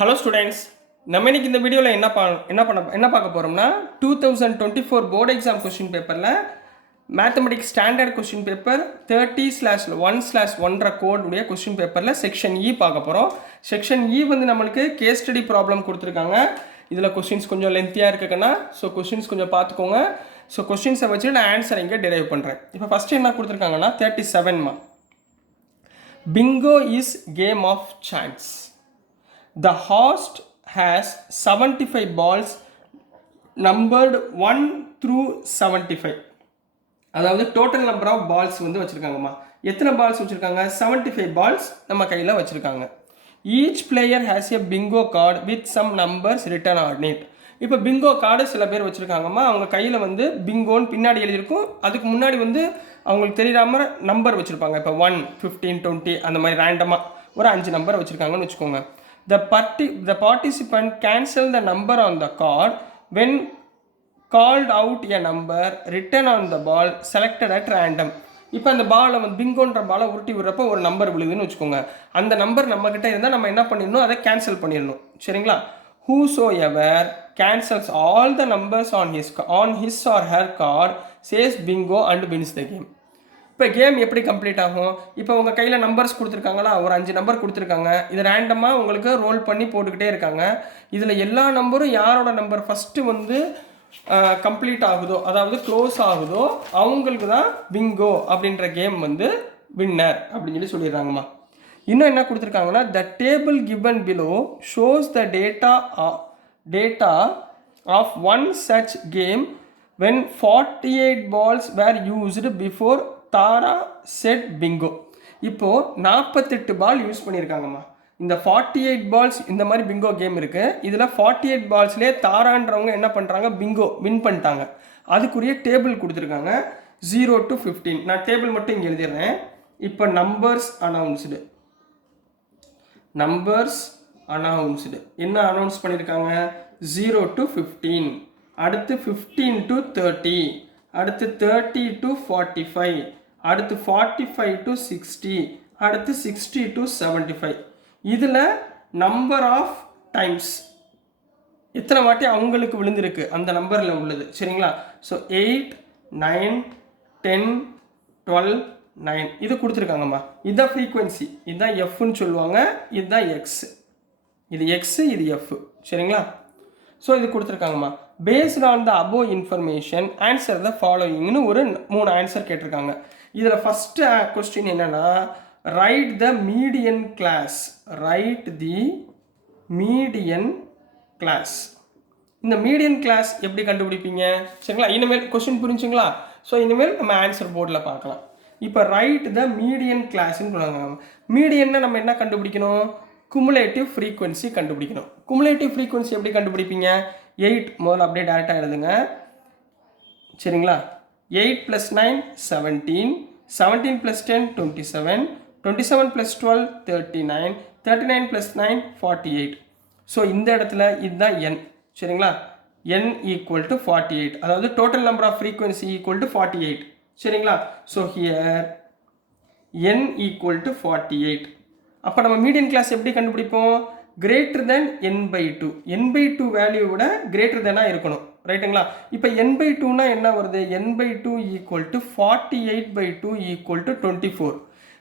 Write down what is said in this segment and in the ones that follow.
Hello students, நம்ம இன்னைக்கு இந்த வீடியோவில் என்ன பார்க்க போகிறோம்னா 2024 போர்டு எக்ஸாம் கொஸ்டின் பேப்பரில் மேத்தமெட்டிக்ஸ் ஸ்டாண்டர்ட் கொஸ்டின் பேப்பர் 30/1/1 கோடுடைய கொஸ்டின் பேப்பரில் செக்ஷன் இ பார்க்க போகிறோம். செக்ஷன் இ வந்து நம்மளுக்கு கேஸ் ஸ்டடி ப்ராப்ளம் கொடுத்துருக்காங்க. இதில் கொஸ்டின்ஸ் கொஞ்சம் லென்த்தியாக இருக்குன்னா ஸோ கொஸ்டின்ஸ் கொஞ்சம் பார்த்துக்கோங்க. ஸோ கொஸ்டின்ஸை வச்சு நான் ஆன்சர் இங்கே டிரைவ் பண்ணுறேன். இப்போ ஃபஸ்ட்டு என்ன கொடுத்துருக்காங்கன்னா 37 bingo is game of chance. The host has 75 balls numbered 1 through 75. அதாவது டோட்டல் நம்பர் ஆஃப் பால்ஸ் வந்து வச்சுருக்காங்கம்மா. எத்தனை பால்ஸ் வச்சுருக்காங்க? 75 பால்ஸ் நம்ம கையில் வச்சுருக்காங்க. Each player has a bingo card with some numbers written on it. இப்போ பிங்கோ கார்டு சில பேர் வச்சுருக்காங்கம்மா. அவங்க கையில் வந்து பிங்கோன்னு பின்னாடி எழுதியிருக்கும். அதுக்கு முன்னாடி வந்து அவங்களுக்கு தெரியாமல் நம்பர் வச்சுருப்பாங்க. இப்போ 1, 15, 20 அந்த மாதிரி ரேண்டமாக ஒரு 5 நம்பர் வச்சுருக்காங்கன்னு வச்சுக்கோங்க. The participant cancel the number on the card when called out a number written on the ball selected at random. இப்போ அந்த பாலை வந்து பிங்கோன்ற பாலை உருட்டி விடுறப்போ ஒரு நம்பர் விழுதுன்னு வச்சுக்கோங்க. அந்த நம்பர் நம்மக்கிட்ட இருந்தால் நம்ம என்ன பண்ணிடணும், அதை கேன்சல் பண்ணிடணும். சரிங்களா? whosoever cancels all the numbers on his or her card says bingo and wins the game. இப்போ கேம் எப்படி கம்ப்ளீட் ஆகும்? இப்போ உங்கள் கையில் நம்பர்ஸ் கொடுத்துருக்காங்களா, ஒரு 5 நம்பர் கொடுத்துருக்காங்க. இது ரேண்டமாக உங்களுக்கு ரோல் பண்ணி போட்டுக்கிட்டே இருக்காங்க. இதில் எல்லா நம்பரும் யாரோட நம்பர் ஃபஸ்ட்டு வந்து கம்ப்ளீட் ஆகுதோ, அதாவது க்ளோஸ் ஆகுதோ, அவங்களுக்கு தான் பிங்கோ அப்படின்ற கேம் வந்து வின்னர் அப்படின்னு சொல்லிடுறாங்கம்மா. இன்னும் என்ன கொடுத்துருக்காங்கன்னா, the table given below shows the data of one such game when 48 balls were used before Tara said bingo. இப்போது 48 பால் யூஸ் பண்ணியிருக்காங்கம்மா. இந்த 48 பால்ஸ் இந்த மாதிரி பிங்கோ கேம் இருக்குது. இதில் 48 பால்ஸ்லேயே தாரான்றவங்க என்ன பண்ணுறாங்க, பிங்கோ வின் பண்ணிட்டாங்க. அதுக்குரிய டேபிள் கொடுத்துருக்காங்க 0 to 15. நான் டேபிள் மட்டும் இங்கே எழுதிடுறேன். இப்போ நம்பர்ஸ் அனௌன்ஸ்டு என்ன அனௌன்ஸ் பண்ணியிருக்காங்க? 0 to 15, அடுத்து 15 to 30, அடுத்து 30 to 45, அடுத்து 45 to 60, அடுத்து 60 to 75. இதில் நம்பர் ஆஃப் டைம்ஸ் எத்தனை வாட்டி அவங்களுக்கு விழுந்திருக்கு அந்த நம்பரில் உள்ளது. சரிங்களா? ஸோ 8, 9, 10, 12, 9 இது கொடுத்துருக்காங்கம்மா. இதுதான் ஃப்ரீக்வன்சி, இதுதான் எஃப்னு சொல்லுவாங்க, இதுதான் எக்ஸ். இது எக்ஸு, இது எஃப். சரிங்களா? ஸோ இது கொடுத்துருக்காங்கம்மா. Based on the above information answer the ஃபாலோயிங்னு ஒரு 3 ஆன்சர் கேட்டிருக்காங்க. இதில் ஃபஸ்ட்டு கொஸ்டின் என்னென்னா, ரைட் தி மீடியன் கிளாஸ். இந்த மீடியன் கிளாஸ் எப்படி கண்டுபிடிப்பீங்க? சரிங்களா? இனிமேல் கொஸ்டின் புரிஞ்சுங்களா? ஸோ இனிமேல் நம்ம ஆன்சர் போர்டில் பார்க்கலாம். இப்போ ரைட் த மீடியன் கிளாஸ்ன்னு சொல்லுவாங்க. மீடியன்னா நம்ம என்ன கண்டுபிடிக்கணும்? குமுலேட்டிவ் ஃப்ரீக்வன்சி கண்டுபிடிக்கணும். குமுலேட்டிவ் ஃப்ரீக்வன்சி எப்படி கண்டுபிடிப்பீங்க? 8 முதல்ல அப்படியே டேரெக்டாக எழுதுங்க. சரிங்களா? 8 + 9 17, 17 + 10 27, 27 + 12 39, 39 + 9 48. ஸோ இந்த இடத்துல இதுதான் n. சரிங்களா? n = 48, அதாவது டோட்டல் நம்பர் ஆஃப் ஃப்ரீக்வன்சி = 48. சரிங்களா? So here n = 48. அப்போ நம்ம மீடியன் கிளாஸ் எப்படி கண்டுபிடிப்போம்? greater than n/2. n/2 value விட greater than இருக்கணும். ரைட்டுங்களா? இப்போ n/2னா என்ன வருது? n/2 = 48/2 = 24.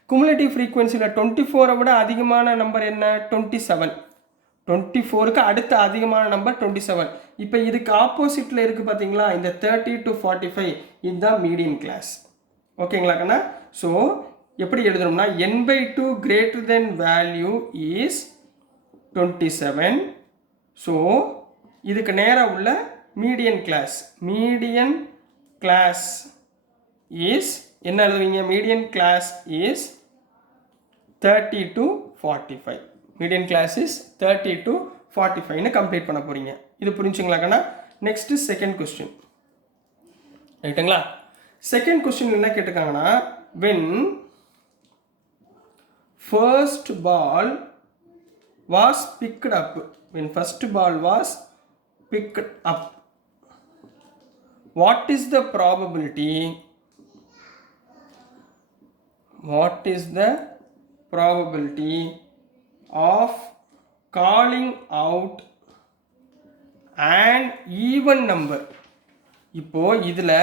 குமுலேட்டிவ் ஃப்ரீக்வன்சியில் 24 விட அதிகமான நம்பர் என்ன? 27. 24க்கு அடுத்த அதிகமான நம்பர் 27. இப்போ இதுக்கு ஆப்போசிட்டில் இருக்குது பார்த்தீங்களா, இந்த 30 to 45 இதுதான் மீடியன் கிளாஸ். ஓகேங்களா கண்ணா? ஸோ எப்படி எழுதணும்னா, n/2 greater than value is 27. So இதுக்கு நேராக உள்ள மீடியன் கிளாஸ் இஸ் என்ன எழுதுவீங்க? Median class is 30 to 45. Median class is 30 to 45ன்னு கம்ப்ளீட் பண்ண போகிறீங்க. இது புரிஞ்சுங்களா கண்ணா? Next second question. ரைட்டுங்களா? செகண்ட் கொஸ்டின் என்ன கேட்டிருக்காங்கன்னா, when first ball was picked up, what is the probability of calling out an even number. இப்போ இதில்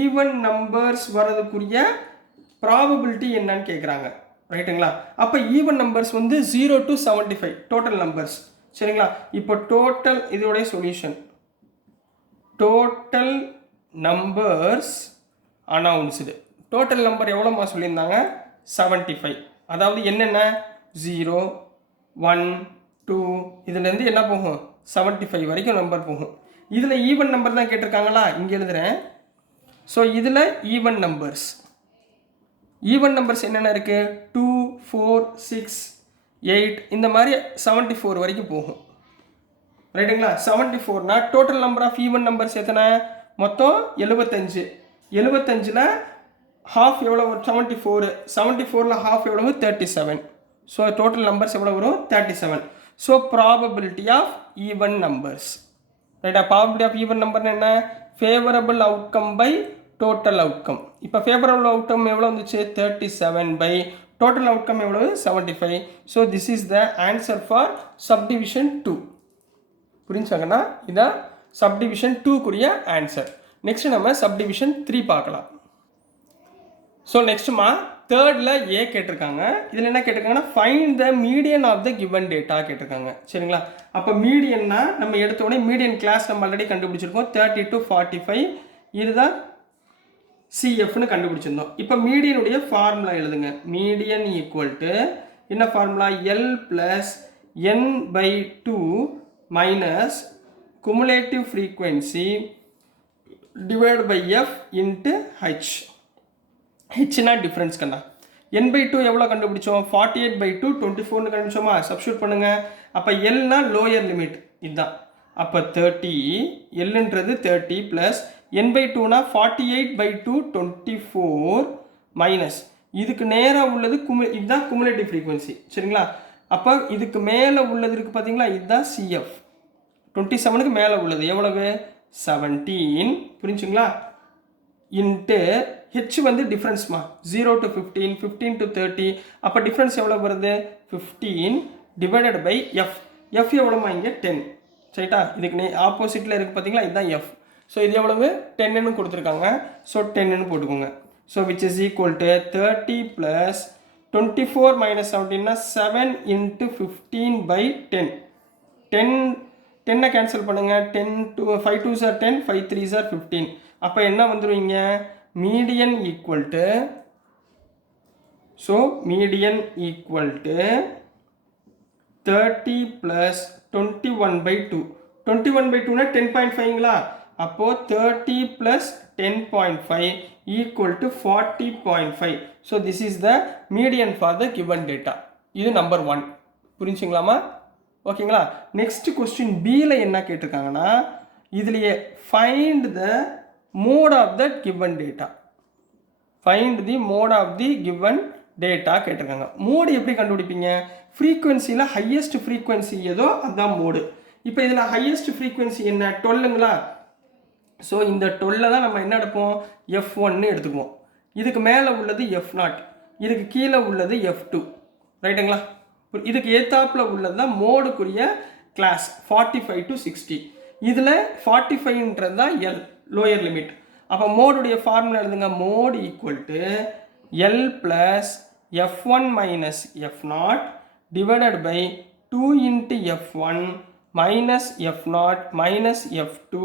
ஈவன் நம்பர்ஸ் வரதுக்குரிய ப்ராபபிலிட்டி என்னன்னு கேட்குறாங்க, ரைட்டுங்களா? அப்போ ஈவன் நம்பர்ஸ் வந்து 0 to 75 டோட்டல் நம்பர்ஸ், சரிங்களா? இப்போ டோட்டல் இதோடைய solution, total numbers announced, total number எவ்வளோமா சொல்லியிருந்தாங்க? 75. அதாவது என்னென்ன 0 1 2 இதுலேருந்து என்ன போகும் 75 வரைக்கும் நம்பர் போகும். இதில் ஈவன் நம்பர் தான் கேட்டிருக்காங்களா, இங்கே எழுதுகிறேன். ஸோ இதில் ஈவன் நம்பர்ஸ் என்னென்ன இருக்குது? 2 4 6 8 இந்த மாதிரி 74 வரைக்கும் போகும், ரைட்டுங்களா? 74னா total number of even numbers எத்தனை? மொத்தம் 75. 75ல் ஹாஃப் எவ்வளோ வரும்? 74. 74ல் ஹாஃப் எவ்வளவு? 37. ஸோ டோட்டல் நம்பர்ஸ் எவ்வளோ வரும்? 37. So probability of even numbers, ரைட்டா? ப்ராபபிலிட்டி ஆஃப் ஈவன் நம்பர்னு என்ன? Favourable outcome by total outcome. இப்போ ஃபேவரபிள் அவுட்கம் எவ்வளோ வந்துச்சு? 37 பை டோட்டல் அவுட்கம் எவ்வளவு? 75. So this is the answer for subdivision 2. புரிஞ்சாங்கன்னா இதான் சப்டிவிஷன் 2க்குரிய ஆன்சர். நெக்ஸ்ட் நம்ம சப்டிவிஷன் 3 பார்க்கலாம். ஸோ நெக்ஸ்ட்டுமா தேர்டில் ஏ கேட்டிருக்காங்க. இதில் என்ன கேட்டிருக்காங்கன்னா find the median of the given data கேட்டிருக்காங்க, சரிங்களா? அப்போ மீடியன்னா நம்ம எடுத்த உடனே மீடியன் கிளாஸ் நம்ம ஆல்ரெடி கண்டுபிடிச்சிருக்கோம், 30 to 45. இதுதான் சிஎஃப்னு கண்டுபிடிச்சிருந்தோம். இப்போ மீடியனுடைய ஃபார்முலா எழுதுங்க. மீடியன் ஈக்குவல் டு என்ன formula? L plus N by 2 minus cumulative frequency divide by F into H. ஹெச்னா டிஃப்ரென்ஸ் கண்ணா. n by 2 எவ்வளோ கண்டுபிடிச்சோம்? 48/2 24னு கண்டுபிடிச்சோமா? சப்ஸ்டியூட் பண்ணுங்க. அப்போ எல்னா லோயர் லிமிட் இதுதான். அப்போ 30 எல்ன்றது 30 ப்ளஸ் n by 2னா 48/2 24 மைனஸ் இதுக்கு நேராக உள்ளது இதுதான் குமுலேட்டிவ் ஃப்ரீக்வன்சி, சரிங்களா? அப்போ இதுக்கு மேலே உள்ளது இருக்குது பார்த்தீங்களா, இதுதான் சிஎஃப். 27க்கு மேலே உள்ளது எவ்வளவு? 17, புரிஞ்சுங்களா? இன்ட்டு ஹெச் வந்து டிஃப்ரென்ஸ்மா, 0 to 15 15 to 30. அப்போ டிஃப்ரென்ஸ் எவ்வளோ வருது? 15 டிவைடட் பை எஃப். எஃப் எவ்வளோமா? இங்கே 10, சரிட்டா? இதுக்கு ஆப்போசிட்டில் இருக்குது பார்த்தீங்களா, இதுதான் எஃப். ஸோ இது எவ்வளவு? 10ன்னு கொடுத்துருக்காங்க. ஸோ 10ன்னு போட்டுக்கோங்க. So which is equal to 30 plus 24 minus 17னா 7 இன்ட்டு 15 பை 10. 10 கேன்சல் பண்ணுங்கள். 5 2s are 10, 5 3s are 15. அப்போ என்ன வந்துடுவீங்க? Median equal to, so median equal to 30 plus 21/2. 21/2னா 10.5ங்களா? அப்போது 30 plus 10.5 equal to 40.5. So this is the median for the given data. இது number 1. புரிஞ்சுங்களாமா? ஓகேங்களா? நெக்ஸ்ட் கொஸ்டின் பியில் என்ன கேட்டிருக்காங்கன்னா இதுலேயே find the mode of the given data. Find the mode of the given data கேட்டிருக்காங்க. மோடு எப்படி கண்டுபிடிப்பீங்க? ஃப்ரீக்வன்சியில் ஹையஸ்ட் ஃப்ரீக்வன்சி ஏதோ அதுதான் மோடு. இப்போ இதில் ஹையஸ்ட் ஃப்ரீக்வன்சி என்ன? 12ங்களா? ஸோ இந்த 12 தான் நம்ம என்ன எடுப்போம்? F1ன்னு எடுத்துக்குவோம். இதுக்கு மேலே உள்ளது F0, இதுக்கு கீழே உள்ளது F2, ரைட்டுங்களா? இதுக்கு ஏத்தாப்பில் உள்ளது தான் மோடுக்குரிய கிளாஸ் 45 to 60. இதில் 45ன்றது தான் எல், லோயர் லிமிட். அப்போ மோடுடைய ஃபார்முலா எழுதுங்க. Mode equal to L plus F1 minus F0 divided by 2 into F1 minus F0 minus F2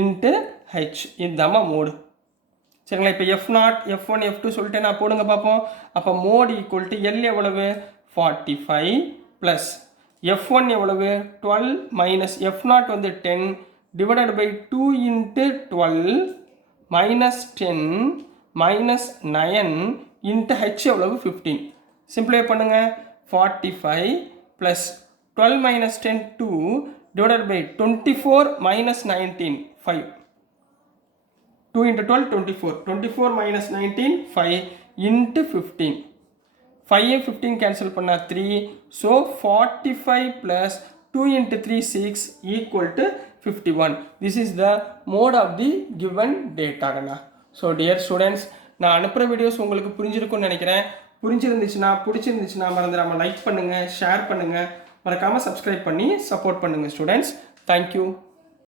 into H. இதுதாம்மா மோடு, சரிங்களா? இப்போ F0 F1 F2 சொல்லிட்டு நான் போடுங்க பார்ப்போம். அப்போ மோட் ஈக்குவல் டு எல் எவ்வளவு? 45 ப்ளஸ் F1 எவ்வளவு? 12 மைனஸ் F0 வந்து 10 divided by 2 into 12 minus 10 minus 9 into H எவ்வளவு? 15. சிம்பிளை பண்ணுங்க. 45 plus 12 minus 10 2 divided by 24 minus 19 5. 2 into 12 24. 24 minus 19 5 into 15. 5 and 15 cancel பண்ணா 3. So 45 plus 2 into 3 6 equal to 51. This is the mode of the given data. So dear students, நான் அனுப்புகிற videos உங்களுக்கு புரிஞ்சிருக்கும்னு நினைக்கிறேன். புரிஞ்சிருந்துச்சுன்னா பிடிச்சிருந்துச்சுன்னா மறந்துடாமல் லைக் பண்ணுங்கள், ஷேர் பண்ணுங்கள். மறக்காமல் சப்ஸ்கிரைப் பண்ணி சப்போர்ட் பண்ணுங்கள் ஸ்டூடெண்ட்ஸ். தேங்க்யூ.